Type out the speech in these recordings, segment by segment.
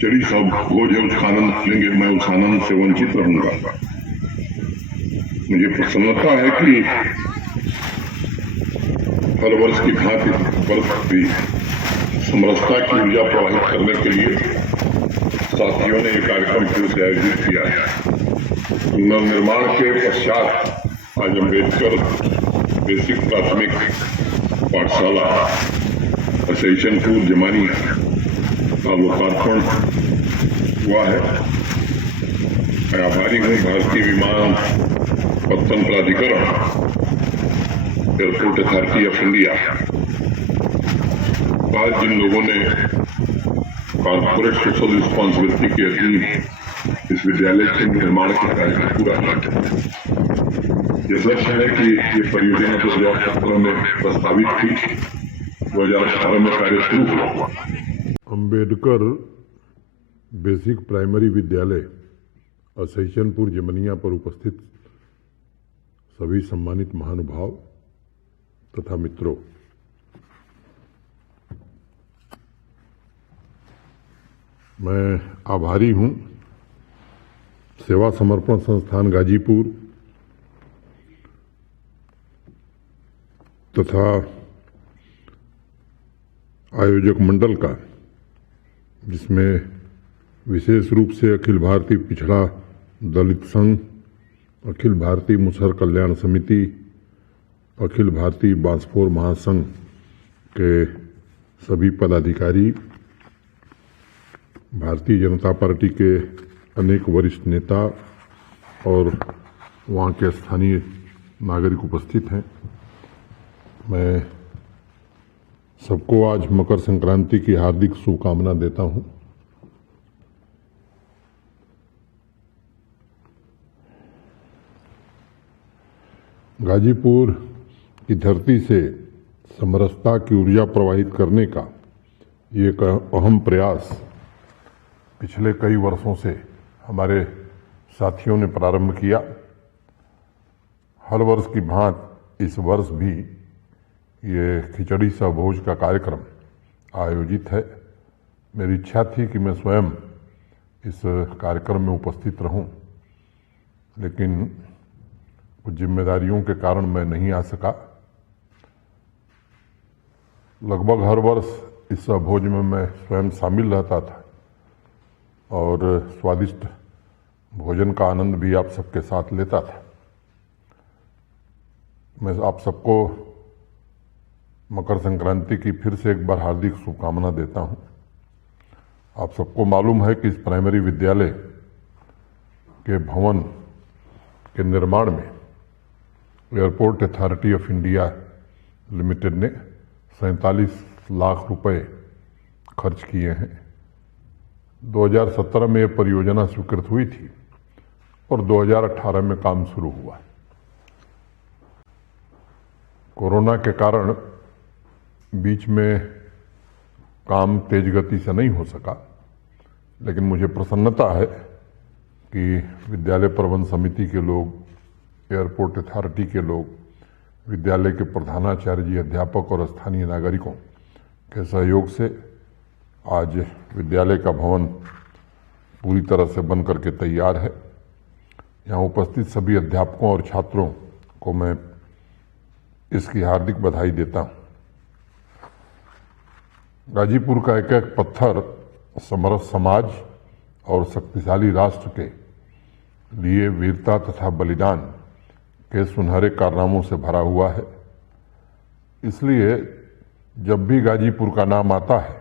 खिचड़ी सब भोज है, उसका आनंद लेंगे, मैं उस आनंद से वंचित रहूंगा। मुझे प्रसन्नता है कि हर वर्ष की भांति वर्ष भी समरसता की ऊर्जा प्रवाहित करने के लिए साथियों ने एक कार्यक्रम फिर से आयोजित किया है। पुनर्निर्माण के पश्चात आज अम्बेडकर बेसिक प्राथमिक पाठशाला असैशनपुर जमानिया का लोकार्पण हुआ है। मैं आभारी हूँ भारतीय विमान पत्तन प्राधिकरण, एयरपोर्ट अथॉरिटी ऑफ इंडिया, आज जिन लोगों ने कॉर्पोरेट सोशल रिस्पॉन्सिबिलिटी के अधीन इस विद्यालय के निर्माण का कार्य पूरा किया। यह सच है कि ये परियोजना 2017 में प्रस्तावित थी, 2018 में कार्य शुरू हुआ। अम्बेडकर बेसिक प्राइमरी विद्यालय असैशनपुर जमनिया पर उपस्थित सभी सम्मानित महानुभाव तथा मित्रों, मैं आभारी हूं सेवा समर्पण संस्थान गाजीपुर तथा आयोजक मंडल का, जिसमें विशेष रूप से अखिल भारतीय पिछड़ा दलित संघ, अखिल भारतीय मुसहर कल्याण समिति, अखिल भारतीय बांसफोर महासंघ के सभी पदाधिकारी, भारतीय जनता पार्टी के अनेक वरिष्ठ नेता और वहाँ के स्थानीय नागरिक उपस्थित हैं। मैं सबको आज मकर संक्रांति की हार्दिक शुभकामना देता हूँ। गाजीपुर की धरती से समरसता की ऊर्जा प्रवाहित करने का ये एक अहम प्रयास पिछले कई वर्षों से हमारे साथियों ने प्रारंभ किया। हर वर्ष की भांति इस वर्ष भी ये खिचड़ी सा भोज का कार्यक्रम आयोजित है। मेरी इच्छा थी कि मैं स्वयं इस कार्यक्रम में उपस्थित रहूं, लेकिन कुछ जिम्मेदारियों के कारण मैं नहीं आ सका। लगभग हर वर्ष इस भोज में मैं स्वयं शामिल रहता था और स्वादिष्ट भोजन का आनंद भी आप सबके साथ लेता था। मैं आप सबको मकर संक्रांति की फिर से एक बार हार्दिक शुभकामना देता हूं। आप सबको मालूम है कि इस प्राइमरी विद्यालय के भवन के निर्माण में airport authority of India limited ने 47 लाख रुपए खर्च किए हैं। 2017 में यह परियोजना स्वीकृत हुई थी और 2018 में काम शुरू हुआ। कोरोना के कारण बीच में काम तेज गति से नहीं हो सका, लेकिन मुझे प्रसन्नता है कि विद्यालय प्रबंध समिति के लोग, एयरपोर्ट अथॉरिटी के लोग, विद्यालय के प्रधानाचार्य जी, अध्यापक और स्थानीय नागरिकों के सहयोग से आज विद्यालय का भवन पूरी तरह से बन करके तैयार है। यहाँ उपस्थित सभी अध्यापकों और छात्रों को मैं इसकी हार्दिक बधाई देता हूँ। गाजीपुर का एक एक पत्थर समरस समाज और शक्तिशाली राष्ट्र के लिए वीरता तथा बलिदान के सुनहरे कारनामों से भरा हुआ है। इसलिए जब भी गाजीपुर का नाम आता है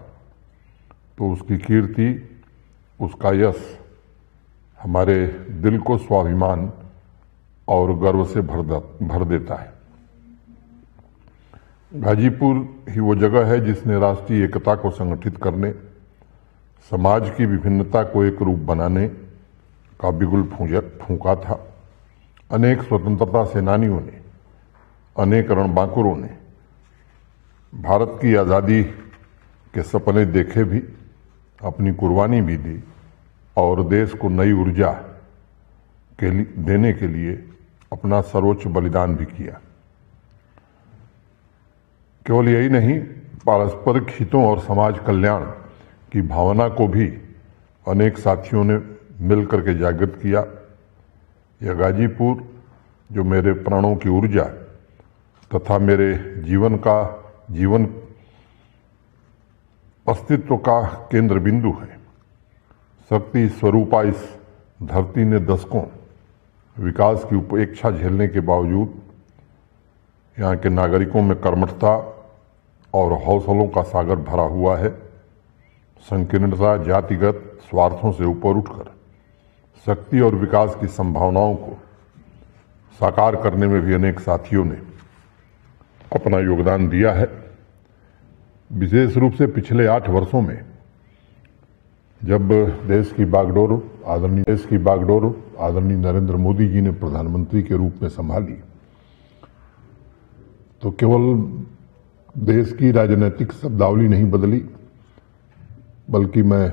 तो उसकी कीर्ति, उसका यश हमारे दिल को स्वाभिमान और गर्व से भर देता है। गाजीपुर ही वो जगह है जिसने राष्ट्रीय एकता को संगठित करने, समाज की विभिन्नता को एक रूप बनाने का बिगुल फूंका था। अनेक स्वतंत्रता सेनानियों ने, अनेक रणबांकुरों ने भारत की आज़ादी के सपने देखे भी, अपनी कुर्बानी भी दी और देश को नई ऊर्जा देने के लिए अपना सर्वोच्च बलिदान भी किया। केवल यही नहीं, पारस्परिक हितों और समाज कल्याण की भावना को भी अनेक साथियों ने मिलकर के जागृत किया। यह गाजीपुर जो मेरे प्राणों की ऊर्जा तथा मेरे जीवन अस्तित्व का केंद्र बिंदु है। शक्ति स्वरूपा इस धरती ने दशकों विकास की उपेक्षा झेलने के बावजूद यहाँ के नागरिकों में कर्मठता और हौसलों का सागर भरा हुआ है। संकीर्णता, जातिगत स्वार्थों से ऊपर उठकर शक्ति और विकास की संभावनाओं को साकार करने में भी अनेक साथियों ने अपना योगदान दिया है। विशेष रूप से पिछले 8 वर्षों में जब देश की बागडोर आदरणीय नरेंद्र मोदी जी ने प्रधानमंत्री के रूप में संभाली, तो केवल देश की राजनीतिक शब्दावली नहीं बदली, बल्कि मैं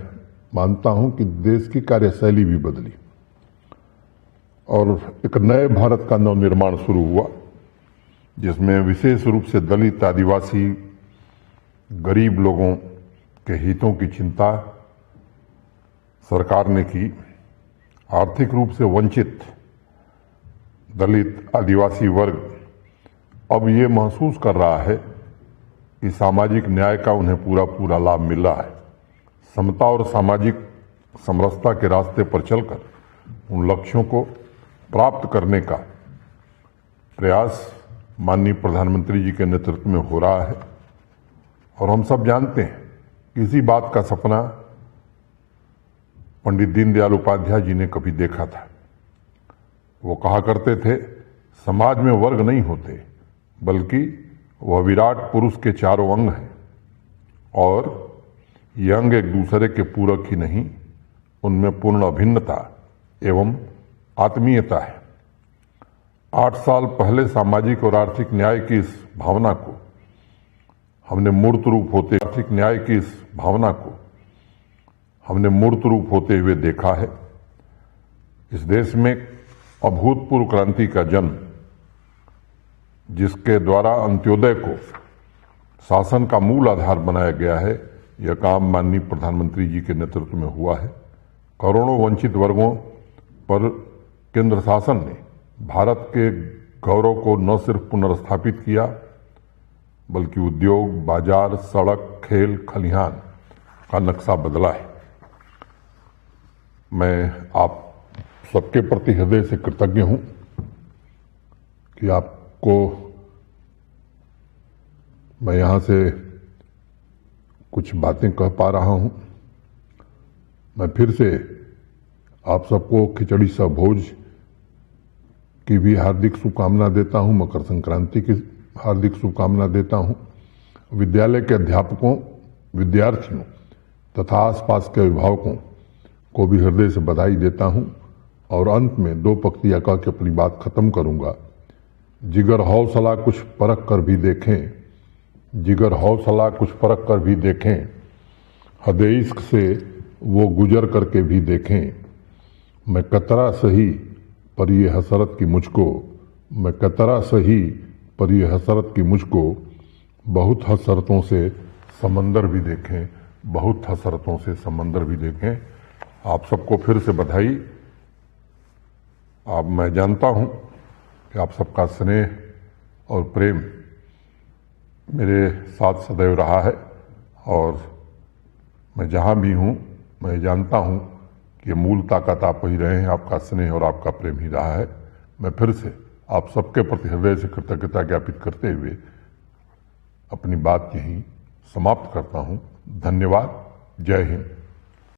मानता हूं कि देश की कार्यशैली भी बदली और एक नए भारत का नवनिर्माण शुरू हुआ, जिसमें विशेष रूप से दलित, आदिवासी, गरीब लोगों के हितों की चिंता सरकार ने की। आर्थिक रूप से वंचित दलित, आदिवासी वर्ग अब ये महसूस कर रहा है कि सामाजिक न्याय का उन्हें पूरा लाभ मिल रहा है। समता और सामाजिक समरसता के रास्ते पर चलकर उन लक्ष्यों को प्राप्त करने का प्रयास माननीय प्रधानमंत्री जी के नेतृत्व में हो रहा है। और हम सब जानते हैं कि इसी बात का सपना पंडित दीनदयाल उपाध्याय जी ने कभी देखा था। वो कहा करते थे, समाज में वर्ग नहीं होते, बल्कि वह विराट पुरुष के चारों अंग हैं और ये अंग एक दूसरे के पूरक ही नहीं, उनमें पूर्ण अभिन्नता एवं आत्मीयता है। 8 साल पहले सामाजिक और आर्थिक न्याय की इस भावना को हमने मूर्त रूप होते हुए देखा है। इस देश में अभूतपूर्व क्रांति का जन्म, जिसके द्वारा अंत्योदय को शासन का मूल आधार बनाया गया है, यह काम माननीय प्रधानमंत्री जी के नेतृत्व में हुआ है। करोड़ों वंचित वर्गों पर केंद्र शासन ने भारत के गौरव को न सिर्फ पुनर्स्थापित किया, बल्कि उद्योग, बाजार, सड़क, खेल, खलिहान का नक्शा बदला है। मैं आप सबके प्रति हृदय से कृतज्ञ हूं कि आपको मैं यहां से कुछ बातें कह पा रहा हूं। मैं फिर से आप सबको खिचड़ी सा भोज की भी हार्दिक शुभकामना देता हूं, मकर संक्रांति की हार्दिक शुभकामना देता हूं। विद्यालय के अध्यापकों, विद्यार्थियों तथा आसपास के अभिभावकों को भी हृदय से बधाई देता हूं। और अंत में 2 पंक्तियां कह के अपनी बात खत्म करूंगा। जिगर हौसला कुछ परख कर भी देखें, जिगर हौसला कुछ परख कर भी देखें, हदे इश्क से वो गुजर करके भी देखें। मैं कतरा सही पर ये हसरत की मुझको, मैं कतरा सही पर ये हसरत की मुझको, बहुत हसरतों से समंदर भी देखें, बहुत हसरतों से समंदर भी देखें। आप सबको फिर से बधाई। मैं जानता हूं कि आप सबका स्नेह और प्रेम मेरे साथ सदैव रहा है और मैं जहां भी हूं, मैं जानता हूं कि मूल ताकत आप ही रहे हैं, आपका स्नेह और आपका प्रेम ही रहा है। मैं फिर से आप सबके प्रति हृदय से कृतज्ञता ज्ञापित करते हुए अपनी बात यहीं समाप्त करता हूं। धन्यवाद। जय हिंद।